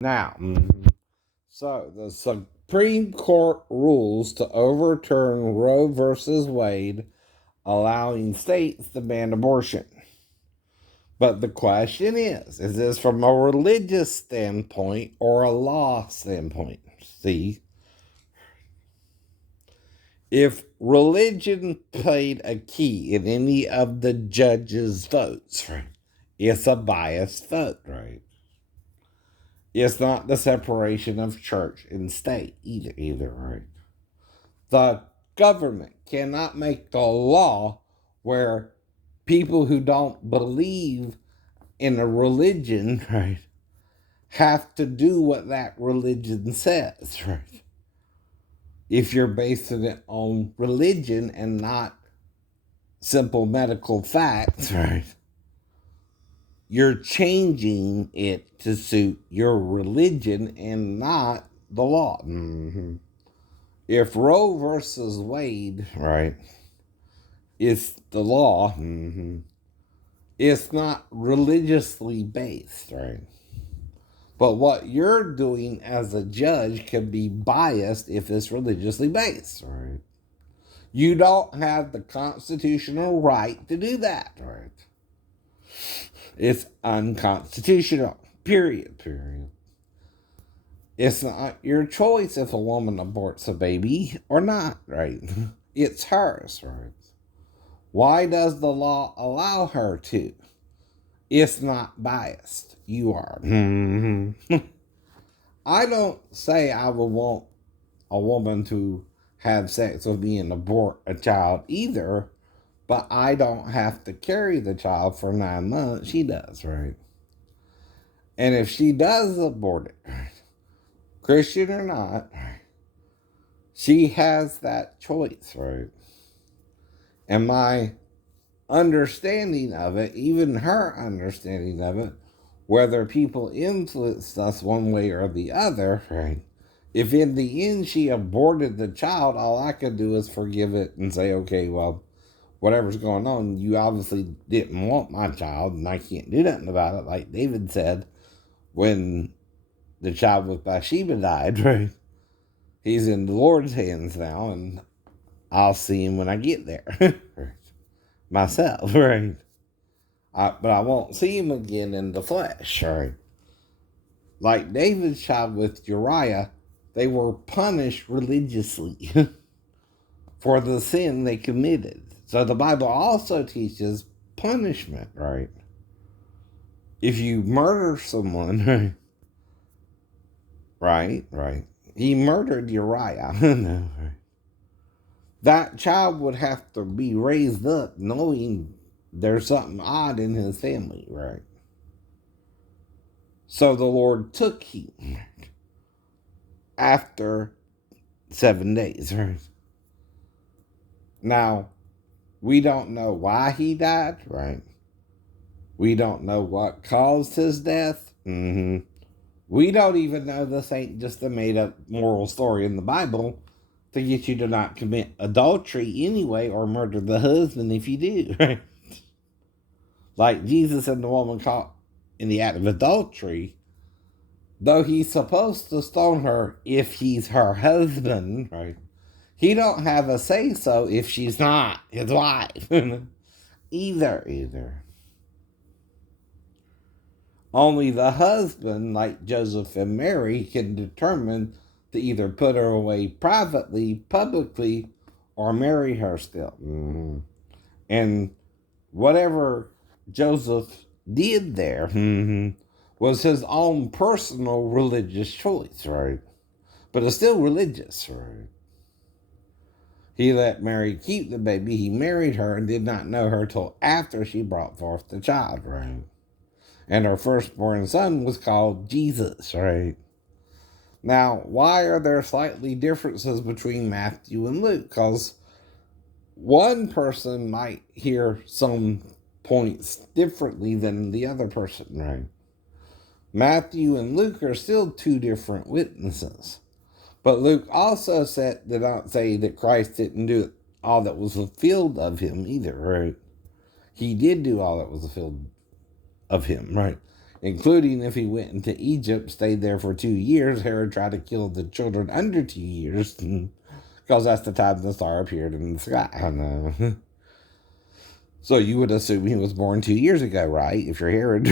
Now, so the Supreme Court rules to overturn Roe versus Wade, allowing states to ban abortion. But the question is this from a religious standpoint or a law standpoint? See, if religion played a key in any of the judges' votes, right, it's a biased vote, right? It's not the separation of church and state either, right? The government cannot make the law where people who don't believe in a religion, right, have to do what that religion says, right? If you're basing it on religion and not simple medical facts, right? You're changing it to suit your religion and not the law. If Roe versus Wade, right, is the law, it's not religiously based, right? But what you're doing as a judge can be biased if it's religiously based, right? You don't have the constitutional right to do that, right? It's unconstitutional. Period. It's not your choice if a woman aborts a baby or not, right? It's hers, right? Why does the law allow her to? It's not biased. You are. I don't say I would want a woman to have sex with me and abort a child either, but I don't have to carry the child for 9 months. She does, right? And if she does abort it, Christian or not, she has that choice, right? And my understanding of it, even her understanding of it, whether people influenced us one way or the other, right? If in the end she aborted the child, all I could do is forgive it and say, okay, well, whatever's going on, you obviously didn't want my child, and I can't do nothing about it. Like David said when the child with Bathsheba died, right? He's in the Lord's hands now, and I'll see him when I get there. Myself, right? But I won't see him again in the flesh, right? Like David's child with Uriah, they were punished religiously for the sin they committed. So the Bible also teaches punishment, right? If you murder someone, right? He murdered Uriah. No, right? That child would have to be raised up knowing there's something odd in his family, right? So the Lord took him after 7 days, right? Now, we don't know why he died, right? We don't know what caused his death. We don't even know this ain't just a made up moral story in the Bible to get you to not commit adultery anyway or murder the husband if you do, right? Like Jesus and the woman caught in the act of adultery, though he's supposed to stone her if he's her husband, right? He don't have a say so if she's not his wife. either. Only the husband, like Joseph and Mary, can determine to either put her away privately, publicly, or marry her still. And whatever Joseph did there was his own personal religious choice, right? But it's still religious, right? He let Mary keep the baby. He married her and did not know her till after she brought forth the child, right? And her firstborn son was called Jesus, right? Now, why are there slightly differences between Matthew and Luke? Because one person might hear some points differently than the other person, right? Matthew and Luke are still two different witnesses. But Luke also did not say that Christ didn't do all that was fulfilled of him either, right? He did do all that was fulfilled of him, right? including if he went into Egypt, stayed there for 2 years. Herod tried to kill the children under 2 years, because that's the time the star appeared in the sky. I know. So you would assume he was born 2 years ago, right? If you're Herod.